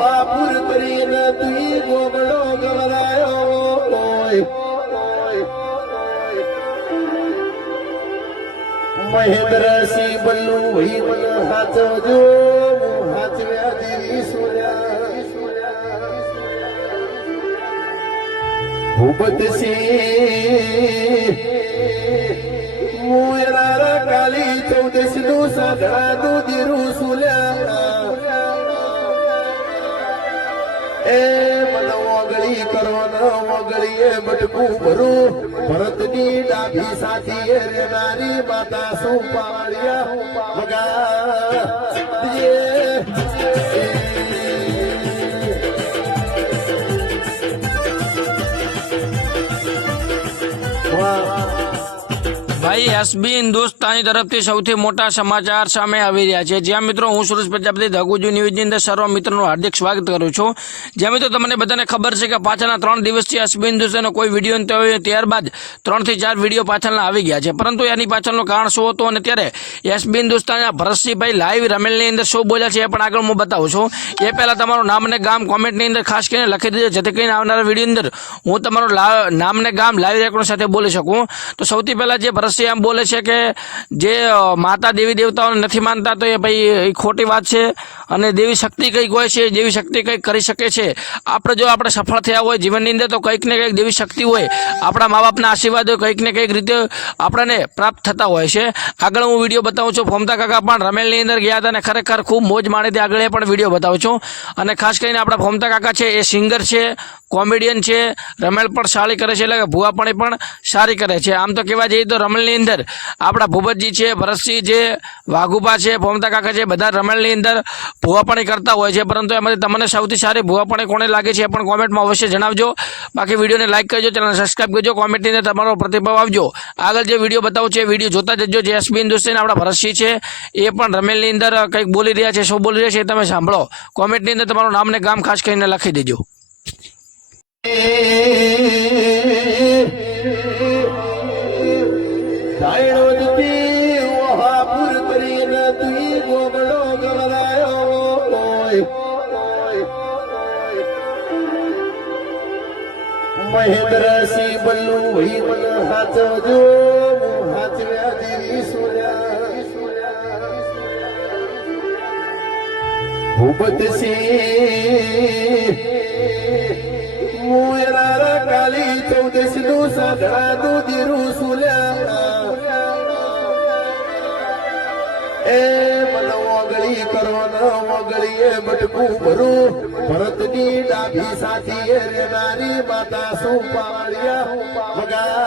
વહાપુર કરીને તું ગોગડો ગવરાયો મહેન્દ્રસિંહ બલ્લુ ભાઈ મને હાચવજો હાચવ્યા દેવી સોયા ભૂપતસિંહ મુયરા કાલી 14 નું સાધાનું દીરું સુલ્યા એ મને ઓગળી કરો ન ઓગળીએ બટકું ભરું ભરતની ડાભી સાથી રે નારી માતા શું પાળ્યા મગા ભાઈ એસબી હિન્દુસ્તાની તરફથી સૌથી મોટા સમાચાર સામે આવી રહ્યા છે. જ્યાં મિત્રો હું સુરેશ પ્રજાપતિ ધગુજુ ન્યૂઝની અંદર સર્વ મિત્રોનું હાર્દિક સ્વાગત કરું છું. જ્યાં મિત્રો તમને બધાને ખબર છે કે પાછળના 3 દિવસથી એસબી હિન્દુસ્તાનનો કોઈ વિડીયો નથી આવ્યો, ત્યારબાદ 3 થી 4 વિડીયો પાછળના આવી ગયા છે. પરંતુ એની પાછળનું કારણ શું હતું અને ત્યારે એસબી હિન્દુસ્તાનના ભરતસિંહભાઈ લાઈવ રમેલની અંદર શું બોલ્યા છે એ પણ આગળ હું બતાવું છું. એ પહેલાં તમારું નામ અને ગામ કોમેન્ટની અંદર ખાસ કરીને લખી દેજો, જેથી કરીને આવનારા વિડીયો અંદર હું તમારું નામ અને ગામ લાઈવ રેકોર્ડ સાથે બોલી શકું. તો સૌથી પહેલાં જે ભરતસિંહ એમ બોલે છે કે જે માતા દેવી દેવતાઓને નથી માનતા તો એ ભાઈ ખોટી વાત છે અને દેવી શક્તિ કંઈક હોય છે, દેવી શક્તિ કંઈક કરી શકે છે. જો આપણે સફળ થયા હોય જીવનની અંદર તો કંઈક ને કંઈક દેવી શક્તિ હોય, આપણા મા બાપના આશીર્વાદ કંઈક ને કંઈક રીતે આપણને પ્રાપ્ત થતા હોય છે. આગળ હું વિડીયો બતાવું છું. ફોમતા કાકા પણ રમેલની અંદર ગયા હતા અને ખરેખર ખૂબ મોજ માણી હતી. આગળ એ પણ વિડીયો બતાવું છું. અને ખાસ કરીને આપણા ફોમતા કાકા છે એ સિંગર છે, કોમેડિયન છે. રમેલ પણ સારી કરે છે, એટલે કે ભુવાપણી પણ સારી કરે છે. આમ તો કહેવા જઈએ તો રમેલની અંદર આપણા ભૂપતજી છે, ભરતસિંહ છે, વાઘુબા છે, ફોમતા કાકા છે, બધા રમેલની અંદર ભુવાપણી કરતા હોય છે. પરંતુ એમાંથી તમને સૌથી સારી ભુવાપણી કોને લાગે છે એ પણ કોમેન્ટમાં અવશ્ય જણાવજો. બાકી વિડીયોને લાઈક કરજો, ચેનલને સબસ્ક્રાઈબ કરજો, કોમેન્ટની અંદર તમારો પ્રતિભાવ આપજો. આગળ જે વિડીયો બતાવું છે એ વિડીયો જોતા જજો. જે એસબી હિન્દુસ્તાન આપણા ભરતસિંહ છે એ પણ રમેલની અંદર કંઈક બોલી રહ્યા છે. શું બોલી રહ્યા છે એ તમે સાંભળો. કોમેન્ટની અંદર તમારું નામ ને ગામ ખાસ કરીને લખી દેજો. વહાપુર કરીને તું ગોગડો ગવરાયો મહેન્દ્રસિંહ બલ્લુ ભાઈ મને હાચવજો હાચવ્યા દેવી સોયા ભૂપતસિંહ મુયરા કાલી 14 નું સાધાનું દીરું સુલ્યા એ મને ઓગળી કરો ન ઓગળીએ બટકું ભરું ભરતની ડાભી સાથી રે નારી માતા શું પાળ્યા મગા